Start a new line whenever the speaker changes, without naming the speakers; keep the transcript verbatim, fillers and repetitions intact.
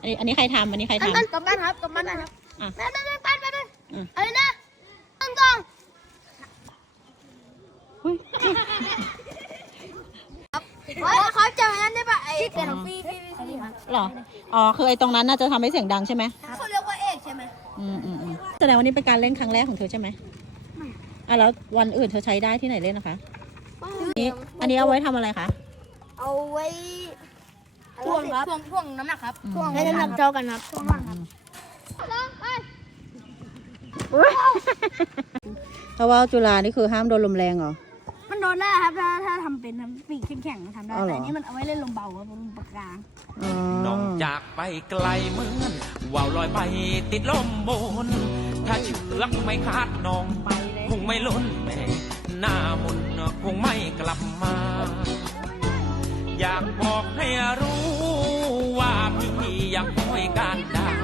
อันนี้อันนี้ใครทำอันนี้ใครทำ
กันกับกันครับกับมันนะครับแม่แม่แม่ปันไปเลยอะไรนะตั้งกองเขาจะนั้นได้ปะไอ้เสียงฟีฟีฟีครับ
หรออ๋อคือไอ้ตรงนั้นน่าจะทำให้เสียงดังใช่ไหม
เขาเรียกว่าเอกใช่ไหม
อืมอืมอืมแสดงว่านี่เป็นการเล่นครั้งแรกของเธอใช่ไหมอ่ะแล้ววันอื่นเธอใช้ได้ที่ไหนเล่นนะคะนี่อันนี้เอาไว้ทำอะไรคะ
เอาไว้พ่วงครับพ่วงพ่วงน้ำหนักครับพ่วงให้น้ำหนักเท่ากันครับพ่วงครับไป
เพราะว่าจุฬานี่คือห้ามโดนลมแรงเหรอ
มันโดนได้ครับถ้าถ้าทำเป็นปีกแข็งๆทำได้
อ๋อเหรอ
แต่อันนี้มันเอาไว้เล่นลมเบาครับลมปากกลาง
อ๋อ
น้องจากไปไกลเหมือนว่าวลอยไปติดลมบน ถ้าเชือกไม่ขาดน้องคงไม่ล้นแม่หน้ามนคงไม่กลับมา อยากบอกให้รู้ว่าพี่ยังคอยการดาว